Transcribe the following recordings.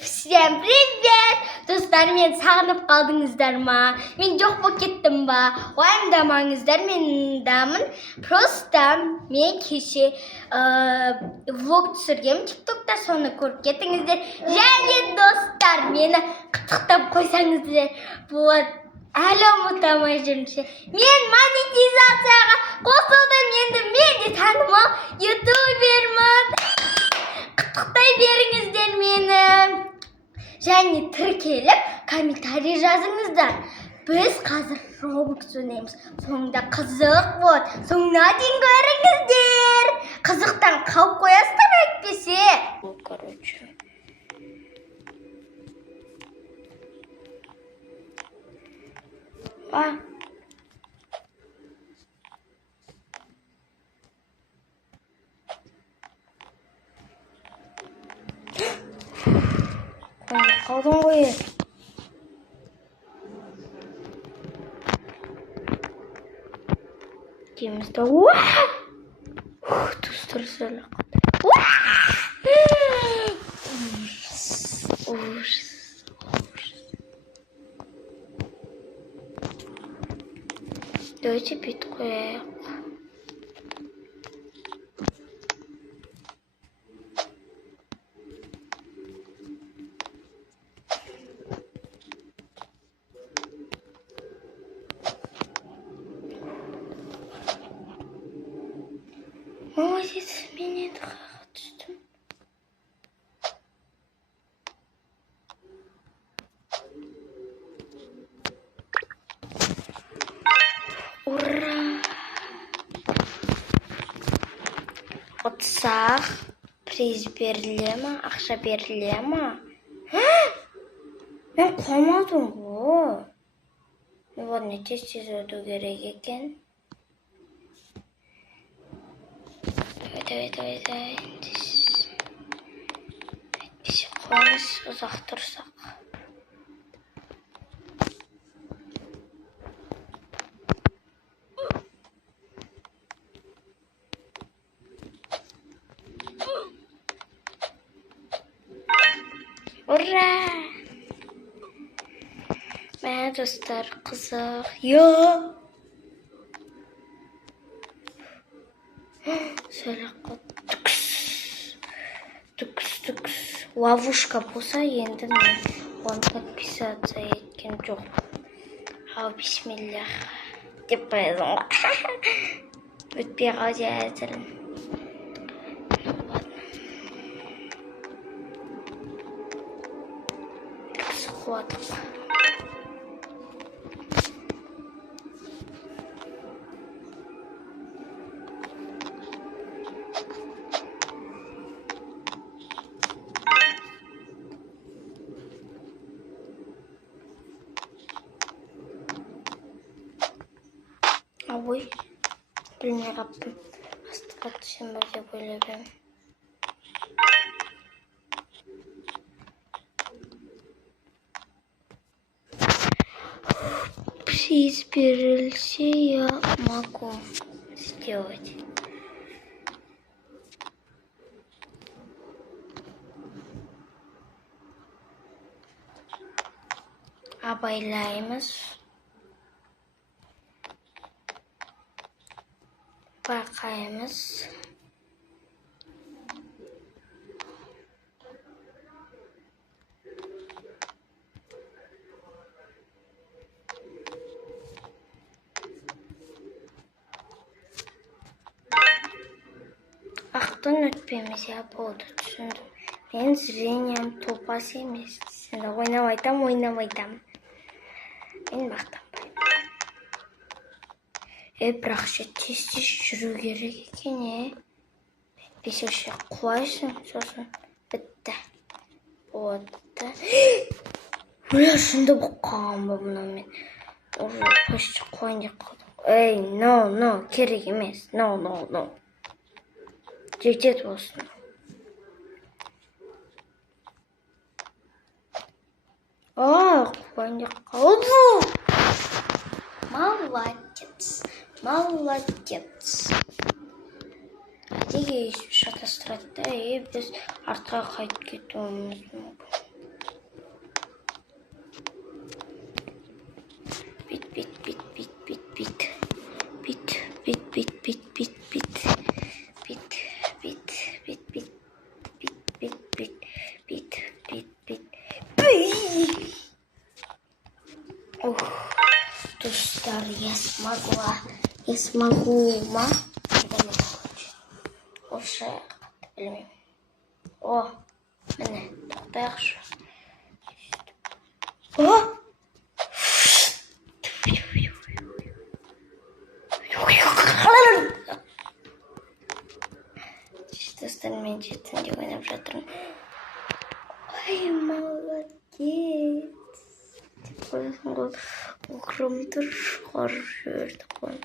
Всем привет! Достар, мен сағынып қалдыңыздар ма? Мен жоқ болып кеттім ба? Уайымдамаңыздар, мен дамын. Просто мен кеше влог түсіргем тиктокта, соны көріп кетіңіздер. Және достар, мені құттықтап қойсаңыздар болады. Әлі ұмытамай жүрмін. Мен монетизацияға қосылдым, енді мен де танымал ютубермін. Құттықтай беріңіздер мені. Және тіркеліп, комментарий жазыңыздар. Біз қазір Roblox ойнаймыз. Соңында қызық болады. Соңына дейін көріңіздер. Қызықтан қалып қоясыздар әйтпесе. Короче. Қалдың ғой. Демізді. Тұстыр сәлі қады. Ужас. Давайте бит қояйық. Молодец, мен енді қаға түстім. Ура! Ұтсақ, приз беріле ма, ақша беріле ма? Мен қомадым ғой. Вот, тез өту керек екен. Давай. Әйтпесе қоймыз, ұзақ тұрсақ. Ура! Мә, достар, қызық. Йо! Сөлақ түкс. Ловушка болса, енді мен оны подписаться еткен жоқ. Ау, бисмиллах. Деп қойдым. Өтпей қалды әзірін. Түкс қуадық. Ой, білмей қаптым. Астыққа түсем бір деп ойлап ем. Приз берілсе, я могу сделать. Абайлаймыз. Байқаймыз. Ақтан өтпейміз, я болды, түсіндім. Мен зрением топас емес. Сені ойнап айтам. Мен бақтанбаймын. Бірақ тез жүру керек екен, Бесеше құлайсың, сосын бітті. Болды. Бля, шынды бұл қалған ба бұна мен. Уже почти құлайын деп қалдым. Эй, no, керек емес. No. Жетет болсын. Құлайын деп қалдым. Молодец. Әдеге шатастырады да, біз артқа қайтып кетуіміз мүмкін. Я смогу, ма? Осы, білмеймін. О, міне, тоқтайықшы. О! Достан мен жеттім деп ойнап жатырмын. Ой, молодец. Деп қойсын ғой, оқырымды шығарып жіберді ғой.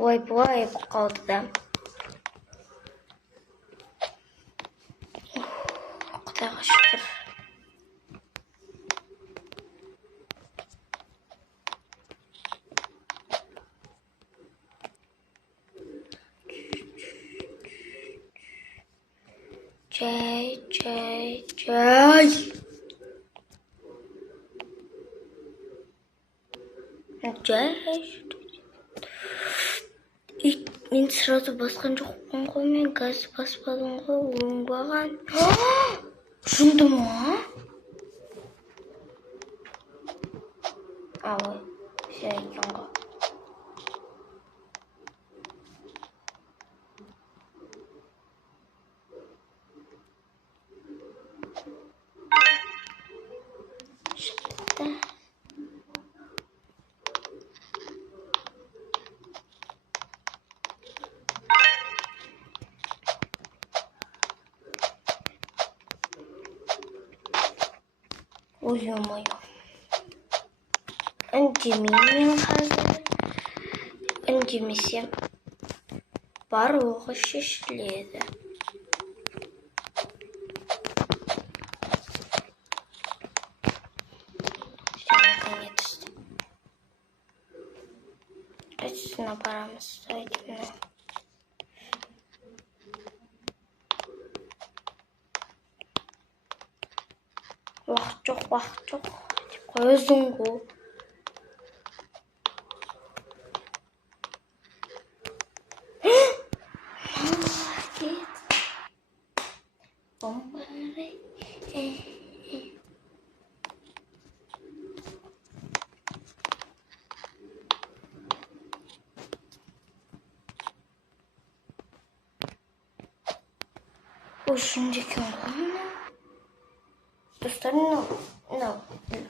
Бұлай болып қалды да. Құдайға шүкір. Жай. Мен сразу басқан жоқпын ғой, мен газ баспадым ғой, оңбаған. Жынды ма? Ой, все екен ғой. Шықты. Ой, ё-моё. Үндемеймін қазір. Үндемесем барлығы шешіледі. Қайтысына барамыз, айтымына. Уақыт жоқ. Деп қойызың ғой. Очень диким. Достар,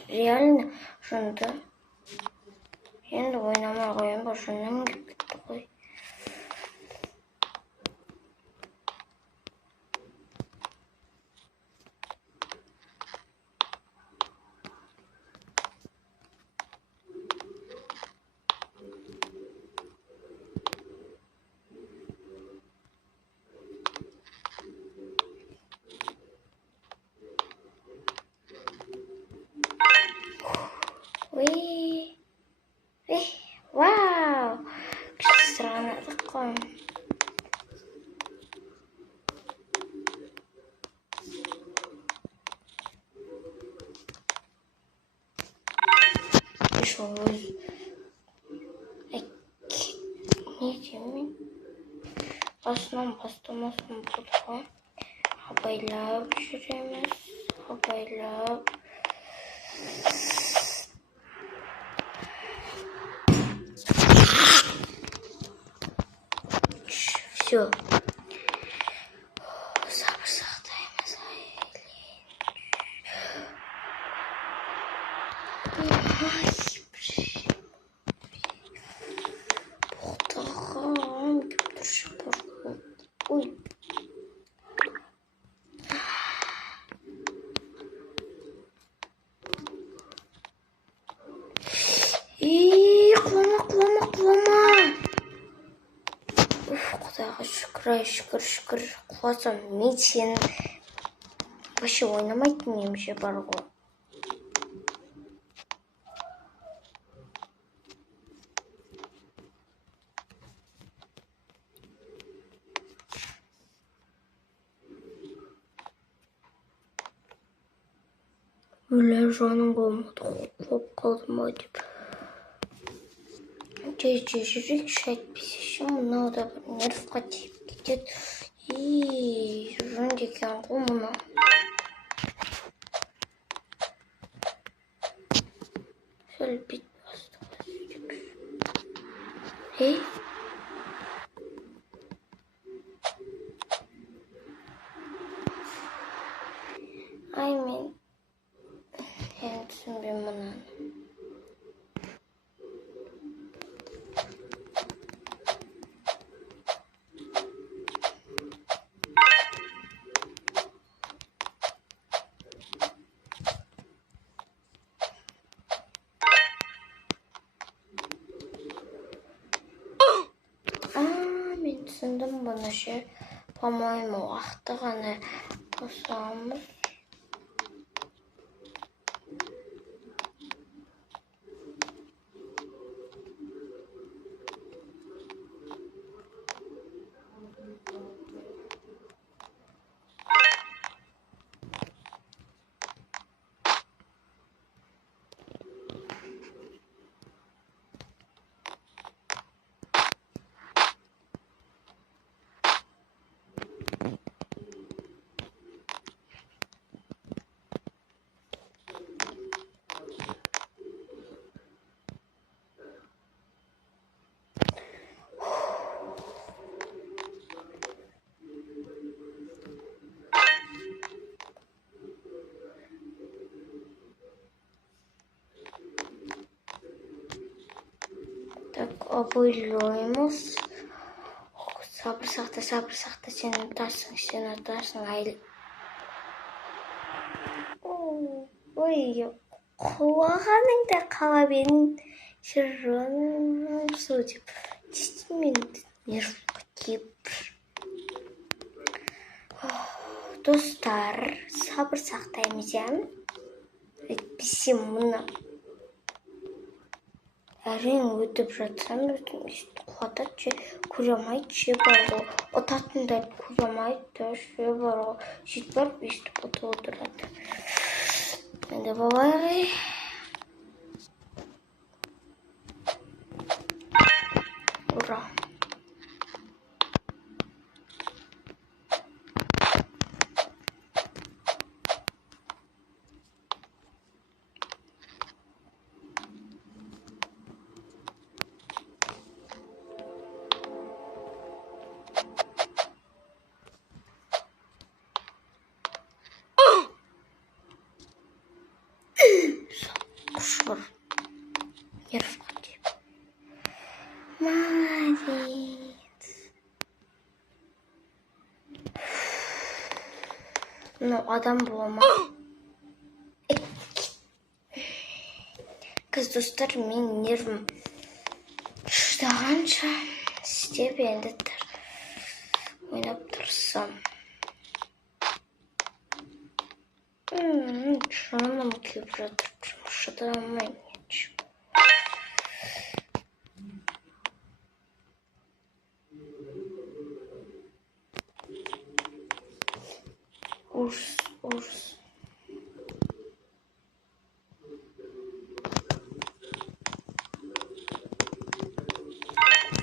реально жынды. Енді ойнамай қояйын ба, жыным келіп кетті ғой. Вау! Күшті сырғанадық қой. Не деймін? Басынан бастамасын болды ғой. Абайлап жүреміз. Абайлап. Все. Сабыр сақтаймыз. Боқтағам кеп тұршы бұрғын. Ой. Құлама. Құдайға шүкір. Құласам, мен сені вообще ойнамайтын немше бар ғой. Өлер жаным болмады, қоп қалды ма деп. Жүрекші әйтпесе ше, мынау да бір нервқа тиіп кетеді. Жөн екен ғой мына. bit Hey. I mean, handsome woman. Мен түсіндім бұны ше. По-моему, уақытты ғана қосамыз. Так, обойлоймыз. Сабыр сақта, сен ұтарсың, айлы. Ой, құлағаның да қала бенің жүрінің сөйтіп. Действительно, нервға кеп. Достар, сабыр сақтаймыз, яғни. Әйтпесе мұны әрең өтіп жатсам, қуатады же, көремайды же бар ғой. Отатындар көремайды же бар ғой. Сөйтіп барып, естіп отырады. Енді болай. Ура! Құшыр. Нервға кеп. Молодец. Адам болма. Қыз достар, мен нервім шыдағанша істеп енді ойнап тұрсам. Жаным кеп жатыр. Шыдамай нечем. Ужас.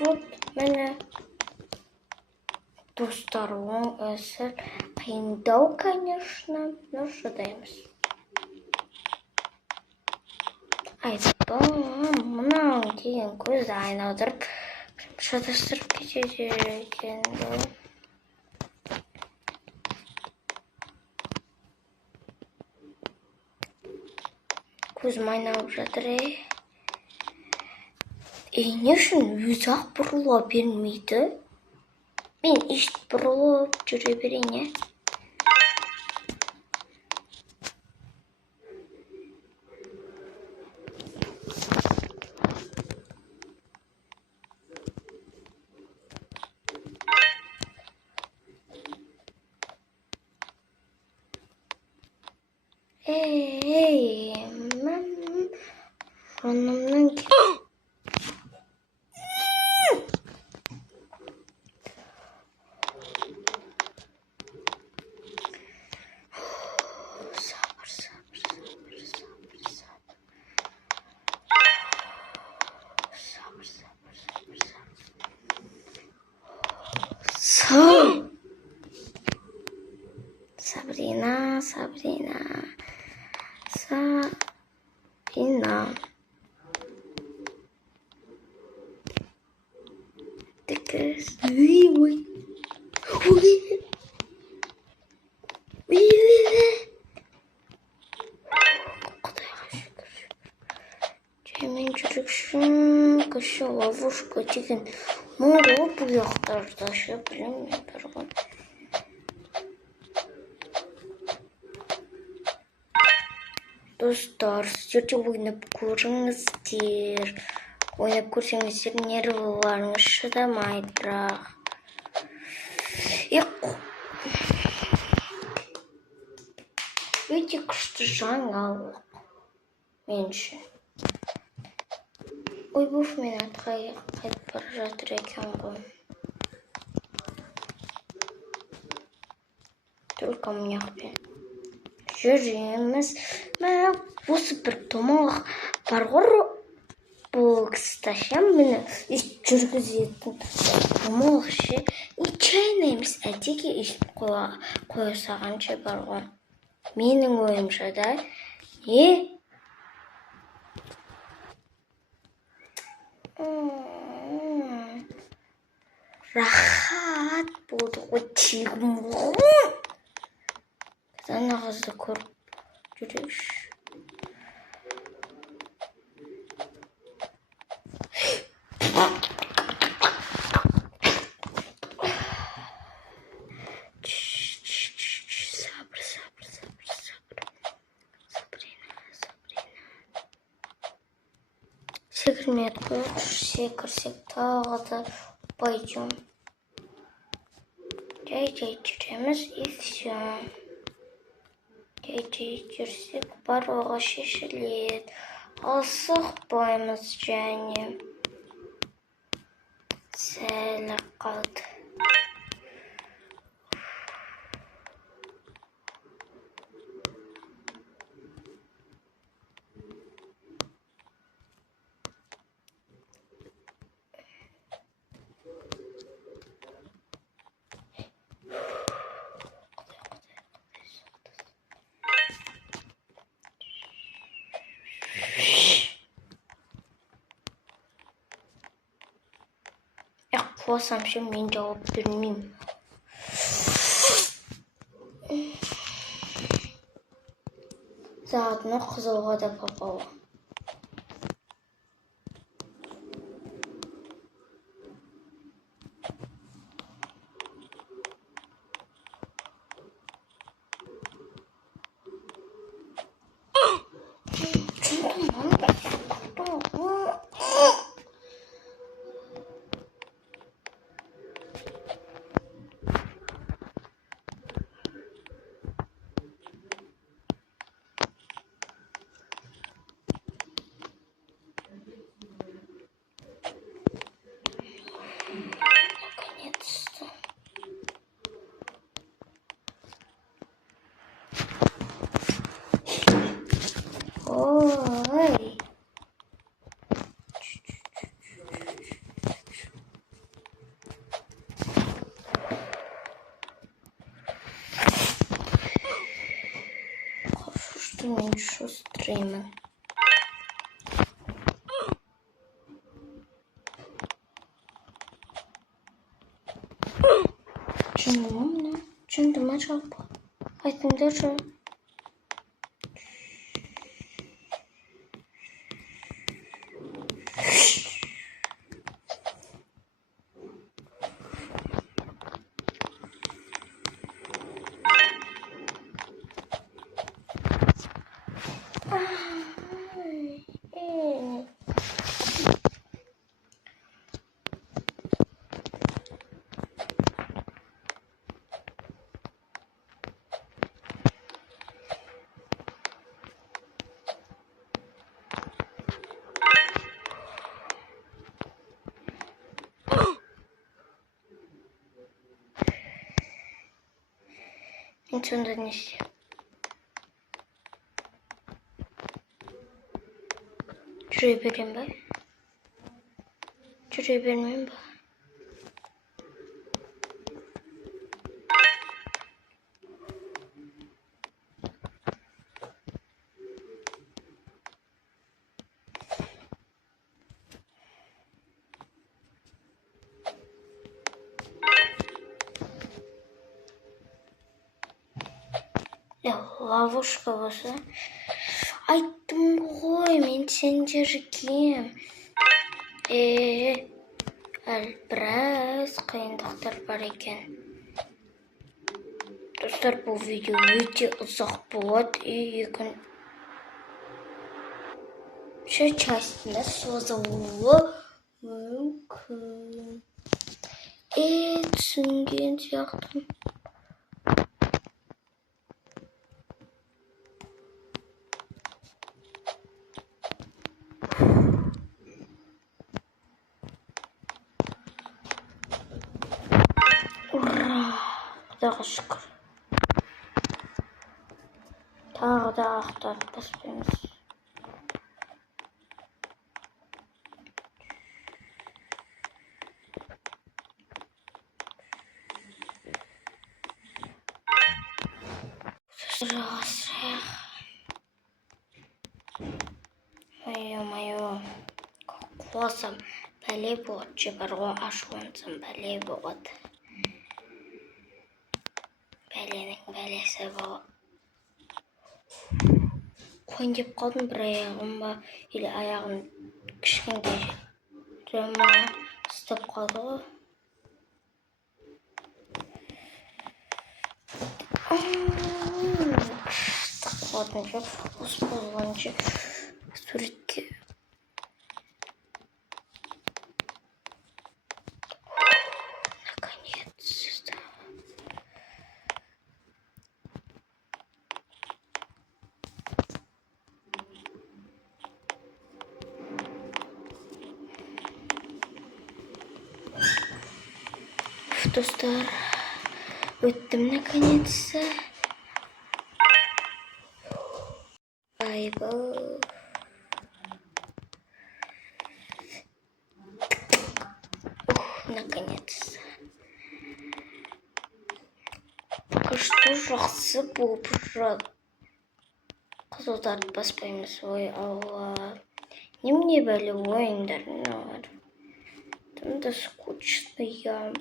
Вот, міне достар, оң әсір қиындау, конечно, но шыдаймыз. Айтпам, мынау деген көзді айналдырып, шатастырып кетеді екен. Көзім айналып жатыр, не үшін өзі ақ бұрыла бермейді? Мен ешт бұрылып жүре берейін, Жанымнан Сабрина. Kız. Uy uy. Uy. Uy uy. Құдайға шүкір. Жаймен жүрікшін кіші ловушка деген мол бұл яқтарда ше білмеймін бір ғой. Достар, сіздер де ойнап көріңіздер. Ойнап көрсеңіздер нервілеріңіз шыдамайды бірақ. Өте күшті жаңалық мен үшін. Ой, бұф мен қайтып бара жатыр екен ғой. Только мынаяқпен жүреміз. Мә осы бір томалық бар ғой. Бұл кстати, мені жүргізетін томалық ше. Нечайно емес, әдеге ешіп қоя саған ше бар ғой. Менің ойымша да, рахат болды ғой тегім ғой. Ана қызды көріп жүрейікші. Секірмей қойып, секірсек тағы да пойдем. Жай жүреміз и все. Жай жүрсек барлығы шешіледі. Асықпаймыз және. Сәл қалды. Қуасам ше мен жауап бермеймін. Заодно қызылға да попало. Ой. Хорошо, что меньше стрима. Şimdi maç yapalım. Hayatımda şu. Ничего не нести. Şuraya vereyim ben. Şuraya vermeyeyim ben. Ловушка болса. Айттым ғой, мен сен жүргем. Әлі біраз қиындықтар бар екен. Достар, бұл видео өте ұзақ болады. Екінші частында созылуы мүмкін. Түсінген сияқтымын. Ура! Құдайға шүкір. Тағы да ақтарып баспаймыз. Асырайық. Ой-ой-ой. Қуасам бәле болады. Жібарға ашулансам бәле болады. Бәленің бәлесі болады. Қойын деп қалдым, бір аяғым ба, или аяғым кішкентай жама ұстап қалды ғой. Қуатынша, осы болғанша суретке. Наконец-то. Достар, өттім наконец-то. Байбол. Наконец-то. Пока что жақсы болып жатыр. Қызылдарды баспаймыз. Ой, алла. Немене бәле ойындар бар. Тым-да скучный.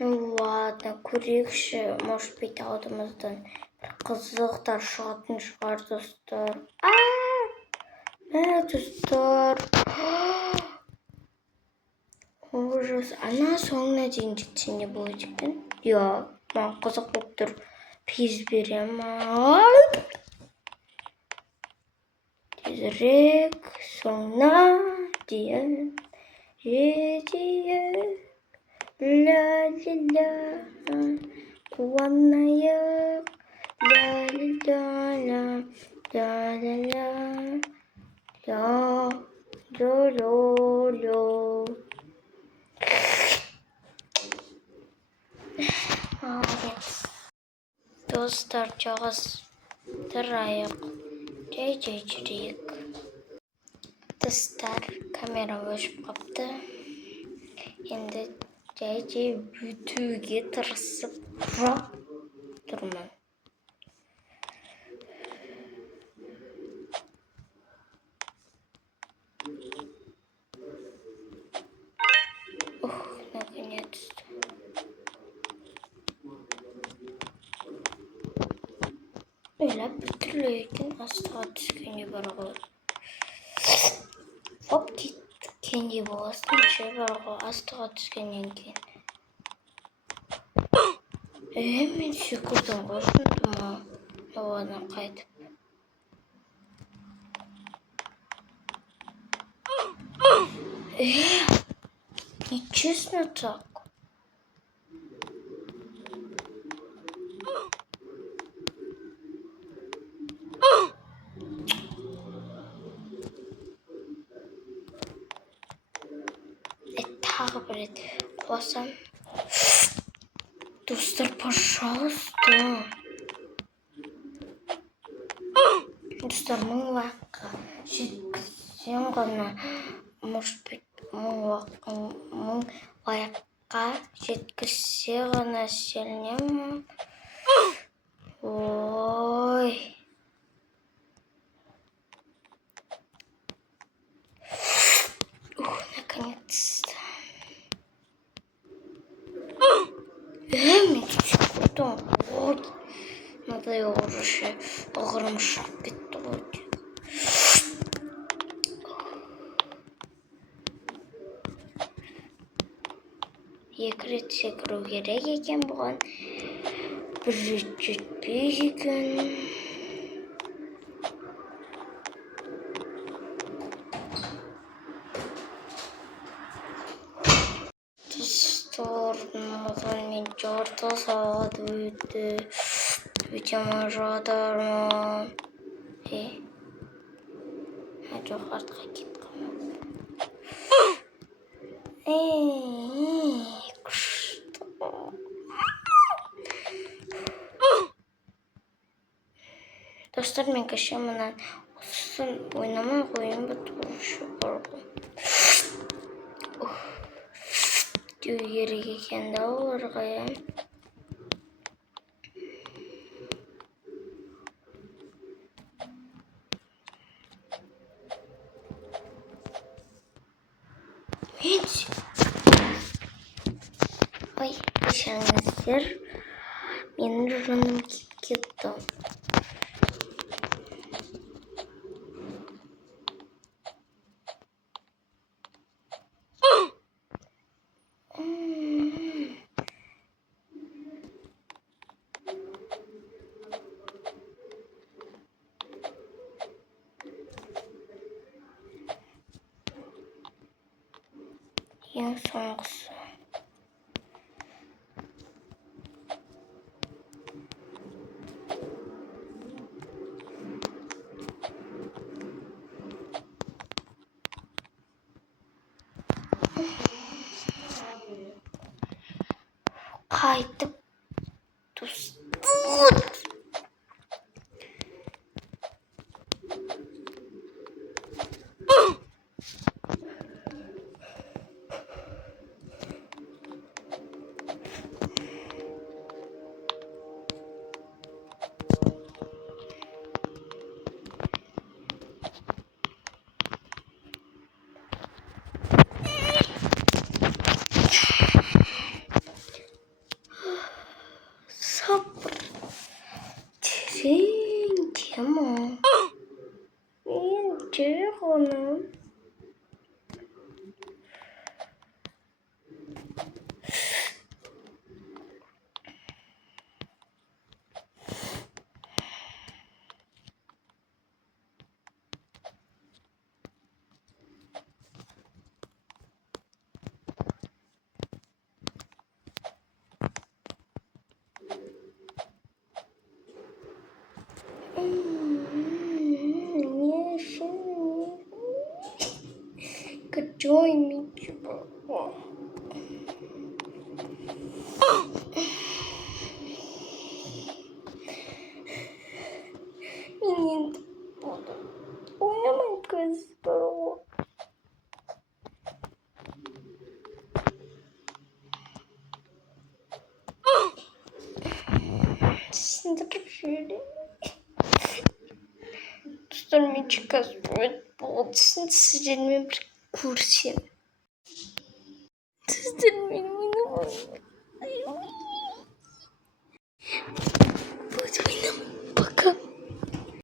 Ну ладно, көрейікші. Может быть, алдымыздан бір қызықтар шығатын шығар, достар. Достар. Ужас. Ана соңына дейін жетсе не болады екен? Маған қызық болып тұр. Приз берем. Тезірек соңына дейін жетейік. Ла-ла-ла, қуанайық. Ла-ла-ла, ла-ла-ла, ла-ла-ла. Молодец. Достар, жалғастырайық. Жай жүрейік. Достар, камера өшіп қапты. Енді жай бүтуге тырысып тұрмын. Наконец-то. Ойлап бітірлі екен, астыға түскенде бар ғой. Хоп, кеткенде боласын, бар ғой, астыға түскеннен кейін. Мен секірдім ғой, шындым ма? Оған қайтып. Нечестно так. Тағы бір рет қуасам. Достар, пожалуйста. Достар, 1000 лайкқа жеткізсем ғана, может быть, 1000 лайкқа жеткізсе ғана сенемін. Ой. Наконец-то. Мен секірдім. короче, ağrım шығып кетті ғой. Екі рет секіру керек екен бұған. Бір рет жетпейді екен. Маған жарты сағат өтті. Видеома жадармын. Жоқ, артқа кеткім. Күшті. Достар, мен кеше мұнан осын ойнамай қойын бітіруші барғым. Деу керек екен да оларға. Ой, кешіріңіздер. Менің жыным кетті. Ең соңғысы. Қайтып достар. Sabır. Terin tema. İnce hanım. Join me, people. Мен буду ойнамай кызбару. Сындырып жіберді. Достар, мен қазір болды. Сіздермен бір көрсем. Сіздермен ойнамай.